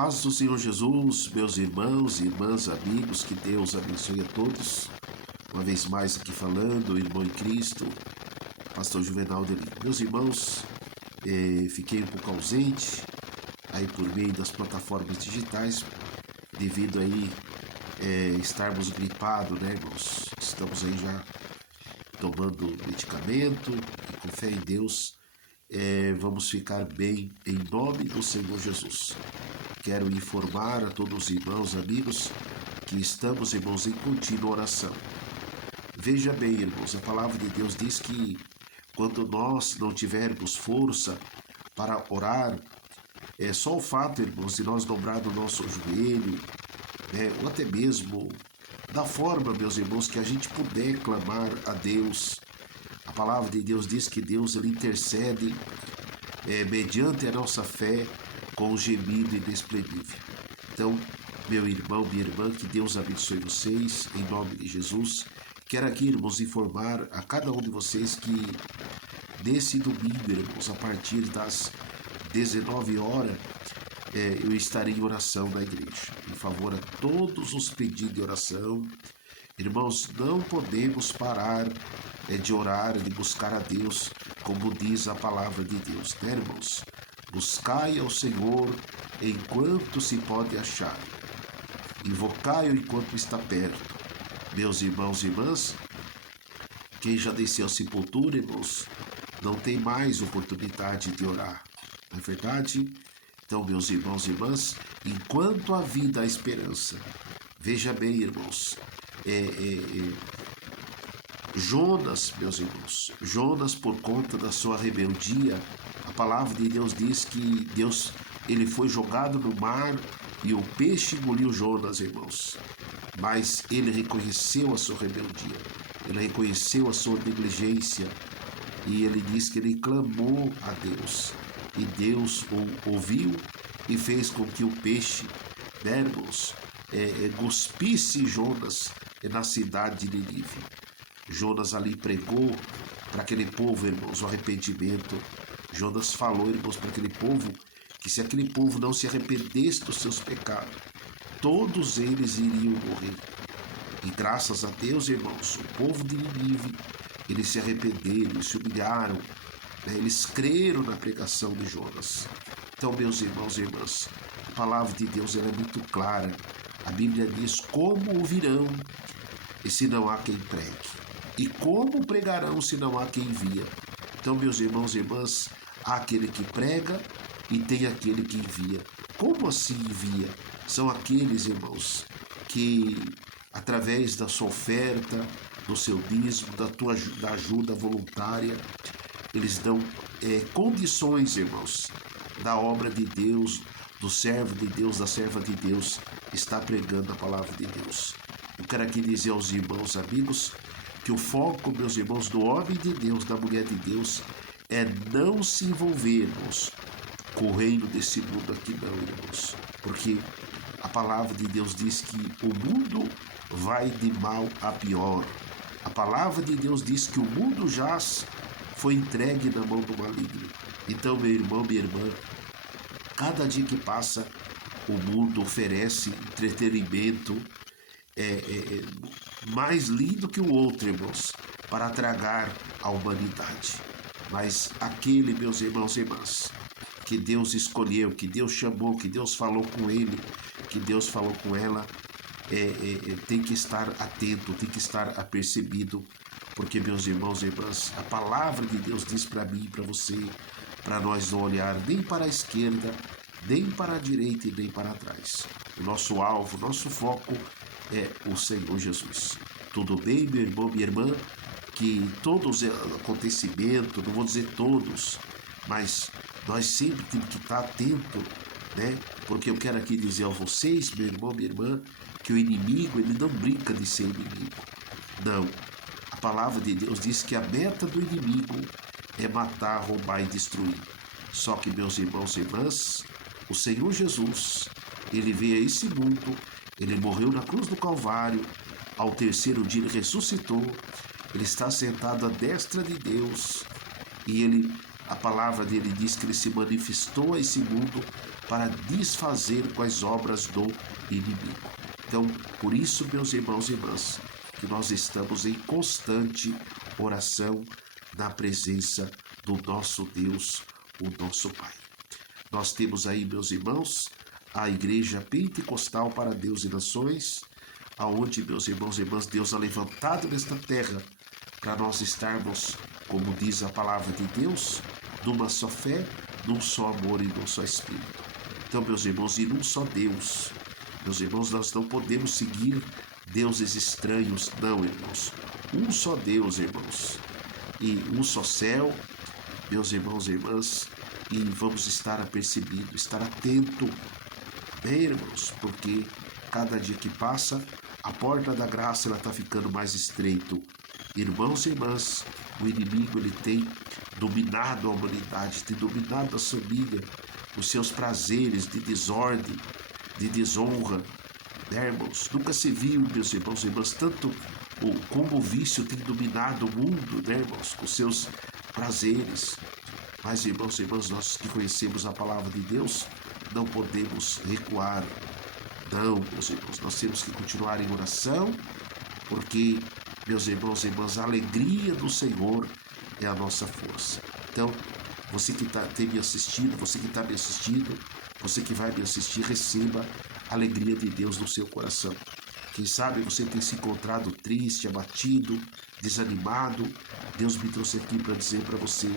Paz do Senhor Jesus, meus irmãos, irmãs, amigos, que Deus abençoe a todos. Uma vez mais aqui falando, irmão em Cristo, pastor Juvenal de Lima. Meus irmãos, fiquei um pouco ausente, aí por meio das plataformas digitais, devido aí estarmos gripados, né, irmãos? Estamos aí já tomando medicamento e com fé em Deus, vamos ficar bem em nome do Senhor Jesus. Quero informar a todos os irmãos, amigos, que estamos, irmãos, em contínua oração. Veja bem, irmãos, a palavra de Deus diz que quando nós não tivermos força para orar, é só o fato, irmãos, de nós dobrar o nosso joelho, ou até mesmo da forma, meus irmãos, que a gente puder clamar a Deus. A palavra de Deus diz que Deus ele intercede mediante a nossa fé com um gemido inexprimível. Então, meu irmão, minha irmã, que Deus abençoe vocês, em nome de Jesus. Quero aqui, irmãos, informar a cada um de vocês que nesse domingo, irmãos, a partir das 19 horas, eu estarei em oração na igreja, em favor a todos os pedidos de oração. Irmãos, não podemos parar de orar, de buscar a Deus, como diz a palavra de Deus, né, irmãos? Buscai ao Senhor enquanto se pode achar, invocai-o enquanto está perto. Meus irmãos e irmãs, quem já desceu à sepultura, irmãos, não tem mais oportunidade de orar, não é verdade? Então, meus irmãos e irmãs, enquanto há vida, há esperança. Veja bem, irmãos, Jonas, meus irmãos, Jonas, por conta da sua rebeldia, a palavra de Deus diz que ele foi jogado no mar e o peixe engoliu Jonas, irmãos. Mas ele reconheceu a sua rebeldia, ele reconheceu a sua negligência e ele diz que ele clamou a Deus. E Deus o ouviu e fez com que o peixe, né, irmãos, cuspisse Jonas na cidade de Nínive. Jonas ali pregou para aquele povo, irmãos, o arrependimento. Jonas falou, irmãos, para aquele povo que se aquele povo não se arrependesse dos seus pecados, todos eles iriam morrer. E graças a Deus, irmãos, o povo de Nínive, eles se arrependeram, eles se humilharam, né? Eles creram na pregação de Jonas. Então, meus irmãos e irmãs, a palavra de Deus ela é muito clara. A Bíblia diz: como ouvirão e se não há quem pregue? E como pregarão se não há quem envia? Então, meus irmãos e irmãs, há aquele que prega e tem aquele que envia. Como assim envia? São aqueles, irmãos, que através da sua oferta, do seu dízimo, da ajuda voluntária, eles dão condições, irmãos, da obra de Deus, do servo de Deus, da serva de Deus, está pregando a palavra de Deus. Eu quero aqui dizer aos irmãos, amigos, que o foco, meus irmãos, do homem de Deus, da mulher de Deus, é não se envolvermos com o reino desse mundo aqui não, irmãos. Porque a palavra de Deus diz que o mundo vai de mal a pior. A palavra de Deus diz que o mundo jaz foi entregue na mão do maligno. Então, meu irmão, minha irmã, cada dia que passa, o mundo oferece entretenimento mais lindo que o outro, irmãos, para tragar a humanidade. Mas aquele, meus irmãos e irmãs, que Deus escolheu, que Deus chamou, que Deus falou com ele, que Deus falou com ela, tem que estar atento, tem que estar apercebido, porque, meus irmãos e irmãs, a palavra de Deus diz para mim e para você, para nós não olhar nem para a esquerda, nem para a direita e nem para trás. O nosso alvo, o nosso foco é o Senhor Jesus. Tudo bem, meu irmão, minha irmã, que todos os acontecimentos, não vou dizer todos, mas nós sempre temos que estar atentos, né? Porque eu quero aqui dizer a vocês, meu irmão, minha irmã, que o inimigo, ele não brinca de ser inimigo. Não. A palavra de Deus diz que a meta do inimigo é matar, roubar e destruir. Só que, meus irmãos e irmãs, o Senhor Jesus, ele veio a esse mundo, ele morreu na cruz do Calvário, ao terceiro dia ele ressuscitou, ele está sentado à destra de Deus e ele a palavra dele diz que ele se manifestou a esse mundo para desfazer com as obras do inimigo. Então, por isso, meus irmãos e irmãs, que nós estamos em constante oração na presença do nosso Deus, o nosso Pai. Nós temos aí, meus irmãos, a Igreja Pentecostal para Deus e Nações, aonde, meus irmãos e irmãs, Deus é levantado nesta terra para nós estarmos, como diz a palavra de Deus, numa só fé, num só amor e num só Espírito. Então, meus irmãos, e num só Deus. Meus irmãos, nós não podemos seguir deuses estranhos, não, irmãos. Um só Deus, irmãos, e um só céu, meus irmãos e irmãs, e vamos estar apercebido, estar atento, né, irmãos, porque cada dia que passa, a porta da graça está ficando mais estreito. Irmãos e irmãs, o inimigo ele tem dominado a humanidade, tem dominado a família, os seus prazeres de desordem, de desonra, né, irmãos? Nunca se viu, meus irmãos e irmãs, tanto como o vício tem dominado o mundo, né, irmãos, com seus prazeres. Mas, irmãos e irmãs, nós que conhecemos a palavra de Deus, não podemos recuar. Não, meus irmãos, nós temos que continuar em oração, porque, meus irmãos e irmãs, a alegria do Senhor é a nossa força. Então, você que tem me assistido, você que está me assistindo, você que vai me assistir, receba a alegria de Deus no seu coração. Quem sabe você tem se encontrado triste, abatido, desanimado. Deus me trouxe aqui para dizer para você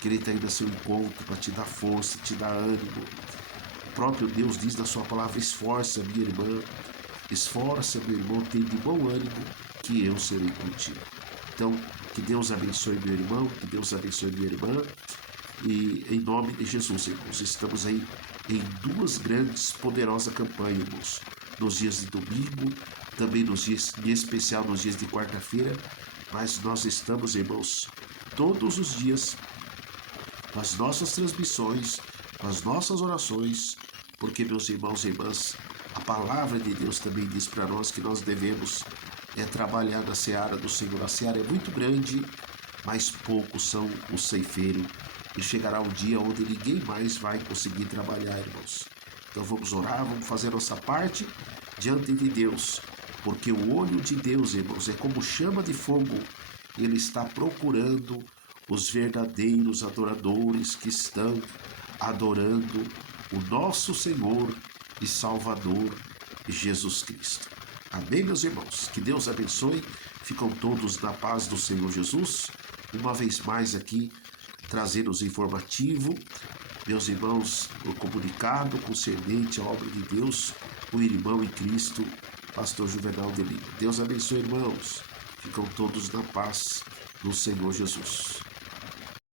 que Ele está indo ao seu encontro, para te dar força, te dar ânimo. O próprio Deus diz na sua palavra: esforça, minha irmã, esforça, meu irmão, tem de bom ânimo, que eu serei contigo. Então, que Deus abençoe meu irmão, que Deus abençoe minha irmã. E em nome de Jesus, irmãos, estamos aí em duas grandes, poderosas campanhas, irmãos. Nos dias de domingo, também nos dias, em especial nos dias de quarta-feira, mas nós estamos, irmãos, todos os dias com as nossas transmissões, com as nossas orações, porque, meus irmãos e irmãs, a palavra de Deus também diz para nós que nós devemos trabalhar na seara do Senhor. A seara é muito grande, mas poucos são os ceifeiros. E chegará um dia onde ninguém mais vai conseguir trabalhar, irmãos. Então vamos orar, vamos fazer a nossa parte diante de Deus, porque o olho de Deus, irmãos, é como chama de fogo. Ele está procurando os verdadeiros adoradores que estão adorando o nosso Senhor e Salvador Jesus Cristo. Amém, meus irmãos? Que Deus abençoe. Ficam todos na paz do Senhor Jesus. Uma vez mais aqui, trazendo os informativo, meus irmãos, o comunicado concernente à obra de Deus, o irmão em Cristo, pastor Juvenal de Lima. Deus abençoe, irmãos. Ficam todos na paz do Senhor Jesus.